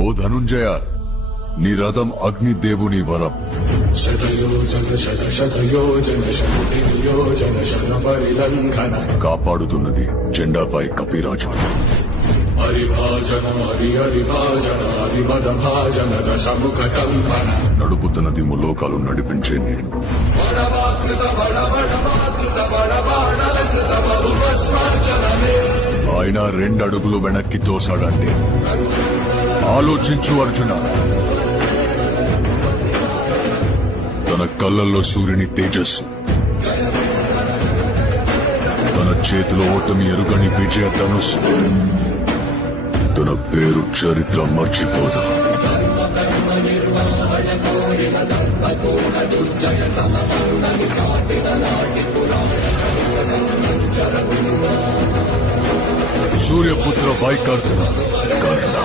ఓ ధనుంజయ, నీ రథం అగ్నిదేవుని వరం. కాపాడుతున్నది జెండాపై కపిరాజు. నడుపుతున్నది ములోకాలు నడిపించే నేను. ఆయన 2 అడుగులు వెనక్కి తోసాడంటే ఆలోచించు అర్జున. తన కళ్ళల్లో సూర్యుని తేజస్సు, తన చేతిలో ఓటమి ఎరుగని విజయ ధనుస్సు. తన పేరు చరిత్ర మర్చిపోదా. సూర్యపుత్ర వైకర్ణ కర్ణ.